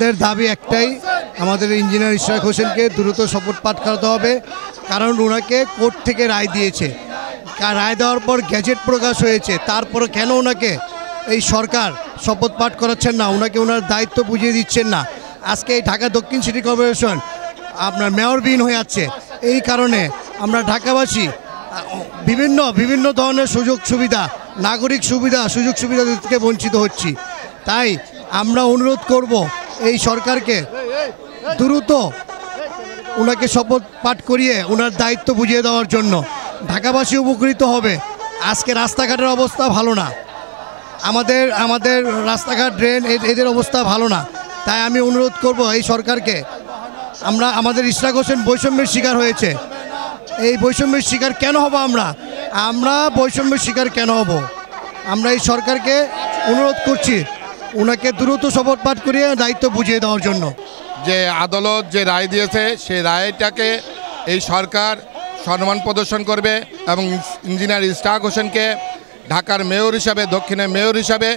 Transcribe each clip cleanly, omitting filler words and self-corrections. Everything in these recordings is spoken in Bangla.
আমাদের দাবি একটাই, আমাদের ইঞ্জিনিয়ার ইশরাক হোসেনকে দ্রুত শপথ পাঠ করাতে হবে, কারণ ওনাকে কোর্ট থেকে রায় দিয়েছে। রায় দেওয়ার পর গ্যাজেট প্রকাশ হয়েছে, তারপরে কেন ওনাকে এই সরকার শপথ পাঠ করাচ্ছেন না, ওনাকে ওনার দায়িত্ব বুঝিয়ে দিচ্ছেন না। আজকে এই ঢাকা দক্ষিণ সিটি কর্পোরেশন আপনার মেয়রবিহীন হয়ে যাচ্ছে। এই কারণে আমরা ঢাকাবাসী বিভিন্ন ধরনের সুযোগ সুবিধা, নাগরিক সুযোগ সুবিধা থেকে বঞ্চিত হচ্ছি। তাই আমরা অনুরোধ করব এই সরকারকে দ্রুত ওনাকে শপথ পাঠ করিয়ে ওনার দায়িত্ব বুঝিয়ে দেওয়ার জন্য। ঢাকাবাসী উপকৃত হবে। আজকে রাস্তাঘাটের অবস্থা ভালো না, আমাদের রাস্তাঘাট, ড্রেন, এদের অবস্থা ভালো না। তাই আমি অনুরোধ করব এই সরকারকে, আমাদের ইশরাক হোসেন বৈষম্যের শিকার হয়েছে। এই বৈষম্যের শিকার কেন হব আমরা বৈষম্যের শিকার কেন হব? আমরা এই সরকারকে অনুরোধ করছি ওনাকে দ্রুত শপথ পাঠ করিয়ে দায়িত্ব বুঝিয়ে দেওয়ার জন্য। যে আদালত যে রায় দিয়েছে সেই রায়টাকে এই সরকার সম্মান প্রদর্শন করবে এবং ইঞ্জিনিয়ার ইশরাক হোসেনকে ঢাকার মেয়র হিসাবে, দক্ষিণের মেয়র হিসাবে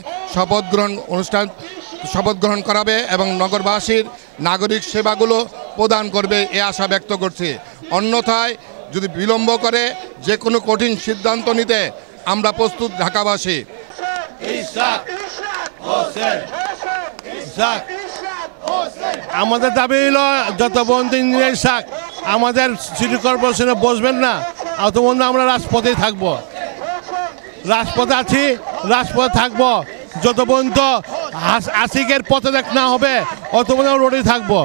শপথ গ্রহণ করাবে এবং নগরবাসীর নাগরিক সেবাগুলো প্রদান করবে এ আশা ব্যক্ত করছি। অন্যথায় যদি বিলম্ব করে যে কোনো কঠিন সিদ্ধান্ত নিতে আমরা প্রস্তুত ঢাকাবাসী। আমাদের দাবি হল যত পর্যন্ত ইঞ্জিনিয়ার ইশরাক আমাদের সিটি কর্পোরেশনে বসবেন না, অত পর্যন্ত আমরা রাজপথেই থাকবো। রাজপথে আছি, রাজপথে থাকবো যত পর্যন্ত আশিকের পথে দেখ না হবে, অত পর্যন্ত রোডে থাকবো।